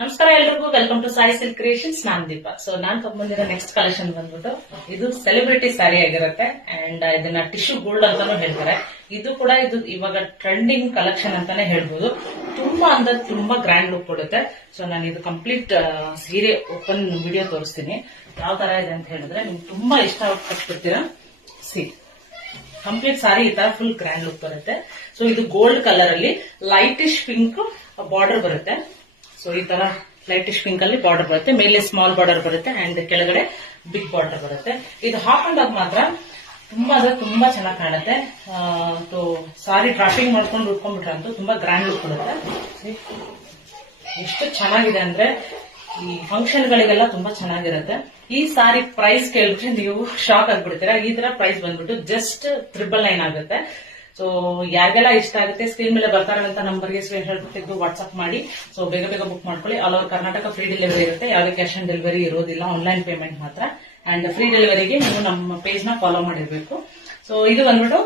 ನಮಸ್ಕಾರ ಎಲ್ರಿಗೂ, welcome to Sai silk creations. ನಾನ್ ದೀಪಾ. ಸೊ ನಾನ್ ತಗೊಂಡ್ಬಂದಿರೋ ನೆಕ್ಸ್ಟ್ ಕಲೆಕ್ಷನ್ ಬಂದ್ಬಿಟ್ಟು ಇದು ಸೆಲೆಬ್ರಿಟಿ ಸ್ಯಾರಿ ಆಗಿರುತ್ತೆ ಅಂಡ್ ಇದನ್ನ ಟಿಶ್ಯೂ ಗೋಲ್ಡ್ ಅಂತಾನು ಹೇಳ್ತಾರೆ. ಇದು ಇವಾಗ ಟ್ರೆಂಡಿಂಗ್ ಕಲೆಕ್ಷನ್ ಅಂತಾನೆ ಹೇಳ್ಬೋದು. ತುಂಬಾ ಅಂದ್ರೆ ತುಂಬಾ ಗ್ರ್ಯಾಂಡ್ ಲುಕ್ ಕೊಡುತ್ತೆ. ಸೊ ನಾನು ಇದು ಕಂಪ್ಲೀಟ್ ಸೀರೆ ಓಪನ್ ವಿಡಿಯೋ ತೋರಿಸ್ತೀನಿ. ಯಾವ ತರ ಇದೆ ಅಂತ ಹೇಳಿದ್ರೆ ನಿಮ್ಗೆ ತುಂಬಾ ಇಷ್ಟ ಪಟ್ಬಿಡ್ತೀರಾ. ಕಂಪ್ಲೀಟ್ ಸಾರಿ ಈ ತರ ಫುಲ್ ಗ್ರ್ಯಾಂಡ್ ಲುಕ್ ಬರುತ್ತೆ. ಸೊ ಇದು ಗೋಲ್ಡ್ ಕಲರ್ ಅಲ್ಲಿ ಲೈಟಿಶ್ ಪಿಂಕ್ ಬಾರ್ಡರ್ ಬರುತ್ತೆ. ಸೊ ಈ ತರ ಲೈಟಿಶ್ ಪಿಂಕ್ ಅಲ್ಲಿ ಬಾರ್ಡರ್ ಬರುತ್ತೆ, ಮೇಲೆ ಸ್ಮಾಲ್ ಬಾರ್ಡರ್ ಬರುತ್ತೆ ಅಂಡ್ ಕೆಳಗಡೆ ಬಿಗ್ ಬಾರ್ಡರ್ ಬರುತ್ತೆ. ಇದು ಹಾಕೊಂಡಾಗ ಮಾತ್ರ ತುಂಬಾ ಚೆನ್ನಾಗಿ ಕಾಣುತ್ತೆ. ಸಾರಿ ಡ್ರಾಪಿಂಗ್ ಮಾಡ್ಕೊಂಡು ಉಟ್ಕೊಂಡ್ಬಿಟ್ರೆ ಅಂತೂ ತುಂಬಾ ಗ್ರ್ಯಾಂಡ್ ಲುಕ್ ಕೊಡುತ್ತೆ. ಎಷ್ಟು ಚೆನ್ನಾಗಿದೆ ಅಂದ್ರೆ ಈ ಫಂಕ್ಷನ್ ಗಳಿಗೆಲ್ಲ ತುಂಬಾ ಚೆನ್ನಾಗಿರುತ್ತೆ. ಈ ಸಾರಿ ಪ್ರೈಸ್ ಕೇಳಿದ್ರೆ ನೀವು ಶಾಕ್ ಆಗ್ಬಿಡ್ತೀರಾ. ಈ ತರ ಪ್ರೈಸ್ ಬಂದ್ಬಿಟ್ಟು ಜಸ್ಟ್ 999 ಆಗುತ್ತೆ. ಸೊ ಯಾರಿಗೆಲ್ಲ ಇಷ್ಟ ಆಗುತ್ತೆ ಸ್ಕ್ರೀನ್ ಮೇಲೆ ಬರ್ತಾರಂತ ನಂಬರ್ಗೆ ಸ್ಕ್ರೀನ್ಶಾಟ್ ತೆಗೆದು ವಾಟ್ಸ್ಆಪ್ ಮಾಡಿ. ಸೊ ಬೇಗ ಬುಕ್ ಮಾಡ್ಕೊಳ್ಳಿ. All over Karnataka free delivery ಇರುತ್ತೆ. ಯಾವುದೇ ಕ್ಯಾಶ್ ಆನ್ ಡೆಲಿವರಿ ಇರೋದಿಲ್ಲ, ಆನ್ಲೈನ್ ಪೇಮೆಂಟ್ ಮಾತ್ರ. ಅಂಡ್ ಫ್ರೀ ಡೆಲಿವರಿಗೆ ನೀವು ನಮ್ಮ ಪೇಜ್ ನ ಫಾಲೋ ಮಾಡಿರ್ಬೇಕು. ಸೊ ಇದು ಬಂದ್ಬಿಟ್ಟು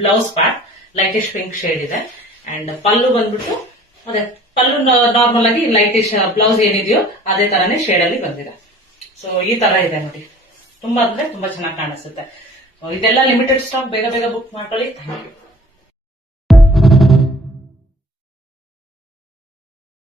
blouse part lightish pink shade ಇದೆ ಅಂಡ್ ಪಲ್ಲು ಬಂದ್ಬಿಟ್ಟು ಅದೇ ಪಲ್ಲು ನಾರ್ಮಲ್ ಆಗಿ ಲೈಟಿಶ್ ಬ್ಲೌಸ್ ಏನಿದೆಯೋ ಅದೇ ತರಾನೇ ಶೇಡ್ ಅಲ್ಲಿ ಬಂದಿದೆ. ಸೊ ಈ ತರ ಇದೆ ನೋಡಿ, ತುಂಬಾ ಅಂದ್ರೆ ತುಂಬಾ ಚೆನ್ನಾಗಿ ಕಾಣಿಸುತ್ತೆ. ಇದೆಲ್ಲ ಲಿಮಿಟೆಡ್ ಸ್ಟಾಕ್, ಬೇಗ ಬುಕ್ ಮಾಡ್ಕೊಳ್ಳಿ. Thank you.